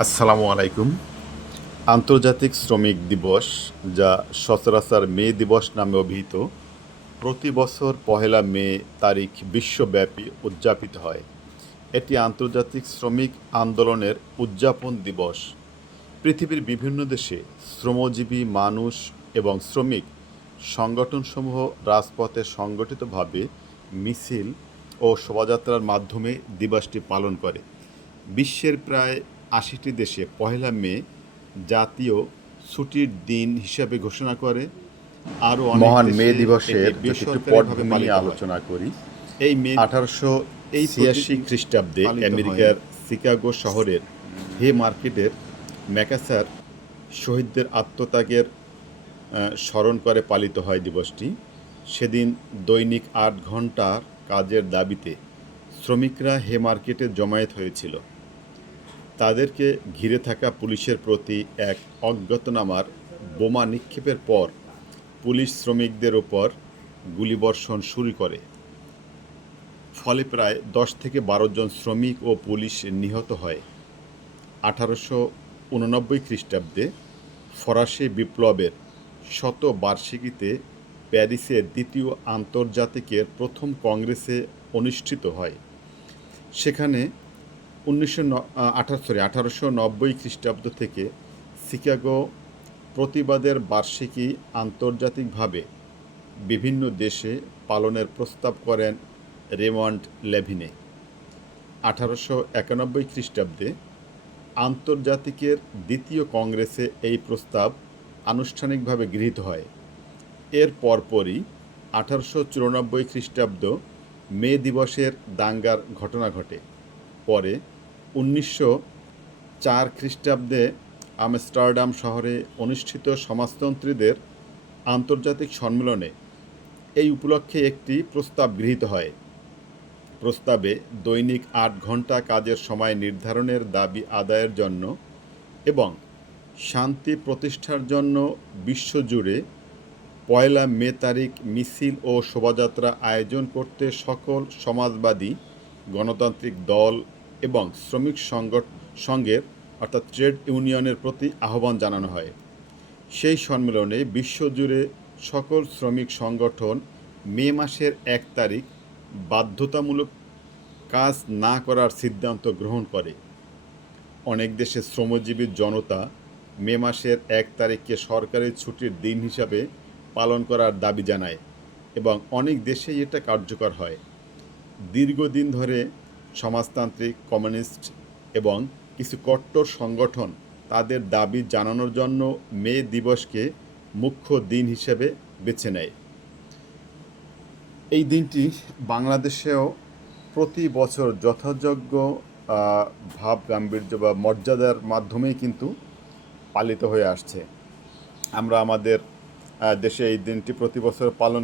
আসসালামু আলাইকুম। আন্তর্জাতিক শ্রমিক দিবস, যা সচরাচর মে দিবস নামে অভিহিত, প্রতি বছর পহেলা মে তারিখ বিশ্বব্যাপী উদযাপিত হয়। এটি আন্তর্জাতিক শ্রমিক আন্দোলনের উদযাপন দিবস। পৃথিবীর বিভিন্ন দেশে শ্রমজীবী মানুষ এবং শ্রমিক সংগঠনসমূহ রাজপথে সংগঠিতভাবে মিছিল ও শোভাযাত্রার মাধ্যমে দিবসটি পালন করে। বিশ্বের প্রায় ৮০টি দেশে পহেলা মে জাতীয় ছুটির দিন হিসাবে ঘোষণা করে। আরও অনেক মহান মে দেশে এটি দিবসের যদি একটু বেসরকারিভাবে পটভূমি নিয়ে পালিত হয়। আলোচনা করি। এই মে আঠারোশো এই ছিয়াশি খ্রিস্টাব্দে পালিত হয়। আমেরিকার শিকাগো শহরের হে মার্কেটের ম্যাকাসার শহীদদের আত্মত্যাগের স্মরণ করে পালিত হয় দিবসটি। সেদিন দৈনিক ৮ ঘন্টার কাজের দাবিতে শ্রমিকরা হে মার্কেটে জমায়েত হয়েছিল। তাদেরকে ঘিরে থাকা পুলিশের প্রতি এক অজ্ঞাতনামার বোমা নিক্ষেপের পর পুলিশ শ্রমিকদের ওপর গুলিবর্ষণ শুরু করে। ফলে প্রায় ১০ থেকে ১২ জন শ্রমিক ও পুলিশ নিহত হয়। ১৮৮৯ খ্রিস্টাব্দে ফরাসি বিপ্লবের শতবার্ষিকীতে প্যারিসের দ্বিতীয় আন্তর্জাতিকের প্রথম কংগ্রেসে অনুষ্ঠিত হয়। সেখানে ১৮৯০ খ্রিস্টাব্দ থেকে শিকাগো প্রতিবাদের বার্ষিকী আন্তর্জাতিকভাবে বিভিন্ন দেশে পালনের প্রস্তাব করেন রেমন্ড লেভিনে। ১৮৯১ খ্রিস্টাব্দে আন্তর্জাতিকের দ্বিতীয় কংগ্রেসে এই প্রস্তাব আনুষ্ঠানিকভাবে গৃহীত হয়। এর পরপরই ১৮৯৪ খ্রিস্টাব্দ মে দিবসের দাঙ্গার ঘটনা ঘটে। পরে ১৯০৪ খ্রিস্টাব্দে আমস্টারডাম শহরে অনুষ্ঠিত সমাজতন্ত্রীদের আন্তর্জাতিক সম্মেলনে এই উপলক্ষে একটি প্রস্তাব গৃহীত হয়। প্রস্তাবে দৈনিক ৮ ঘন্টা কাজের সময় নির্ধারণের দাবি আদায়ের জন্য এবং শান্তি প্রতিষ্ঠার জন্য বিশ্বজুড়ে পয়লা মে তারিখ মিছিল ও শোভাযাত্রা আয়োজন করতে সকল সমাজবাদী গণতান্ত্রিক দল এবং শ্রমিক সংঘের অর্থাৎ ট্রেড ইউনিয়নের প্রতি আহ্বান জানানো হয়। সেই সম্মেলনে বিশ্বজুড়ে সকল শ্রমিক সংগঠন মে মাসের ১ তারিখ বাধ্যতামূলক কাজ না করার সিদ্ধান্ত গ্রহণ করে। অনেক দেশে শ্রমজীবী জনতা মে মাসের ১ তারিখকে সরকারি ছুটির দিন হিসাবে পালন করার দাবি জানায় এবং অনেক দেশেই এটা কার্যকর হয়। দীর্ঘদিন ধরে সমাজতান্ত্রিক, কমিউনিস্ট এবং কিছু কট্টর সংগঠন তাদের দাবি জানানোর জন্য মে দিবসকে মুখ্য দিন হিসেবে বেছে নেয়। এই দিনটি বাংলাদেশেও প্রতি বছর যথাযোগ্য ভাব গাম্ভীর্য বা মর্যাদার মাধ্যমেই কিন্তু পালিত হয়ে আসছে। আমরা আমাদের দেশে এই দিনটি প্রতি বছর পালন